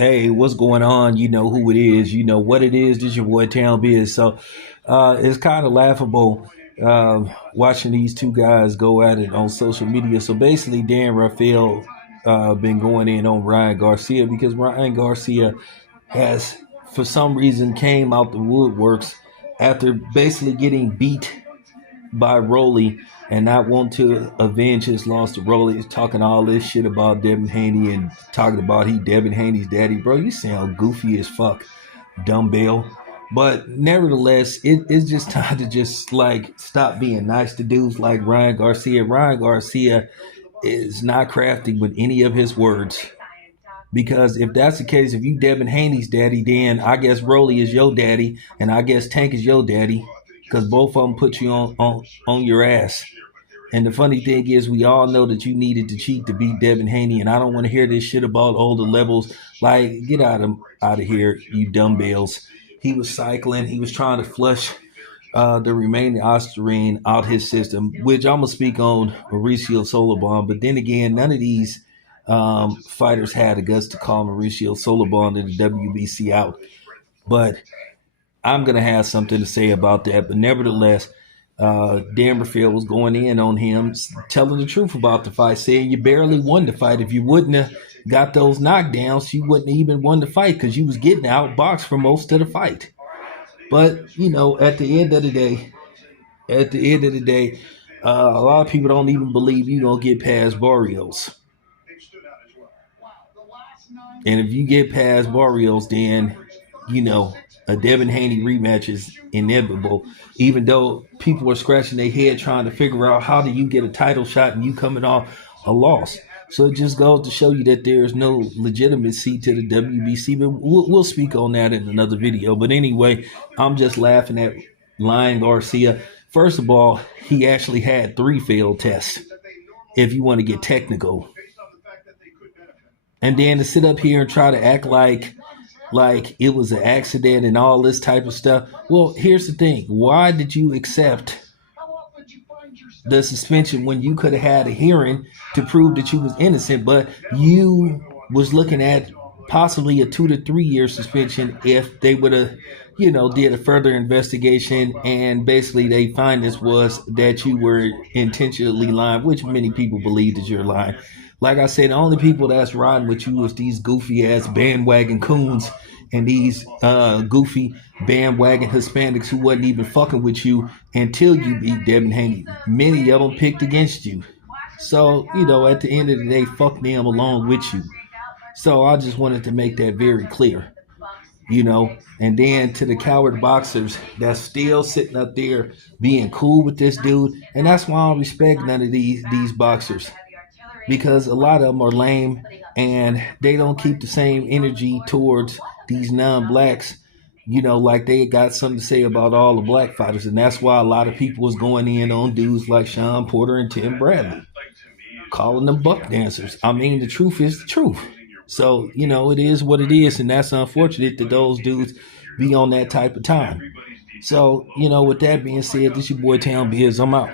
Hey, what's going on? You know who it is. You know what it is. This your boy Town Biz. So it's kind of laughable watching these two guys go at it on social media. So basically, Dan Rafael been going in on Ryan Garcia because Ryan Garcia has, for some reason, came out the woodworks after basically getting beat by Rolly and not want to avenge his loss to Rolly. He's talking all this shit about Devin Haney and talking about he Devin Haney's daddy. Bro, you sound goofy as fuck, dumbbell. But nevertheless, it's just time to just like stop being nice to dudes like Ryan Garcia. Ryan Garcia is not crafty with any of his words. Because if that's the case, if you Devin Haney's daddy, then I guess Rolly is your daddy, and I guess Tank is your daddy, because both of them put you on your ass. And the funny thing is, we all know that you needed to cheat to beat Devin Haney, and I don't want to hear this shit about older levels. Like, get out of here, you dumbbells. He was cycling. He was trying to flush the remaining Ostarine out his system, which I'm gonna speak on Mauricio Solobon. But then again, none of these fighters had the guts to call Mauricio Solobon and the WBC out. But I'm gonna have something to say about that. But nevertheless, Dan Rafael was going in on him, telling the truth about the fight, saying you barely won the fight. If you wouldn't have got those knockdowns, you wouldn't have even won the fight because you was getting outboxed for most of the fight. But you know, at the end of the day, a lot of people don't even believe you're gonna get past Barrios. And if you get past Barrios, then you know a Devin Haney rematch is inevitable. Even though people are scratching their head trying to figure out how do you get a title shot and you coming off a loss. So it just goes to show you that there is no legitimacy to the WBC. But we'll speak on that in another video. But anyway, I'm just laughing at Lyin Garcia. First of all, he actually had 3 failed tests, if you want to get technical. And then to sit up here and try to act like it was an accident and all this type of stuff. Well, here's the thing. Why did you accept the suspension when you could have had a hearing to prove that you was innocent, but you was looking at possibly a 2 to 3 year suspension if they would have, did a further investigation and basically they find this was that you were intentionally lying, which many people believe that you're lying. Like I said, the only people that's riding with you is these goofy ass bandwagon coons and these goofy bandwagon Hispanics who wasn't even fucking with you until you beat Devin Haney. Many of them picked against you. So, at the end of the day, fuck them along with you. So I just wanted to make that very clear. And then to the coward boxers that's still sitting up there being cool with this dude. And that's why I don't respect none of these boxers. Because a lot of them are lame and they don't keep the same energy towards these non-blacks, like they got something to say about all the black fighters. And that's why a lot of people was going in on dudes like Sean Porter and Tim Bradley, calling them buck dancers. I mean, the truth is the truth. So, it is what it is. And that's unfortunate that those dudes be on that type of time. So, with that being said, this your boy Town Biz. I'm out.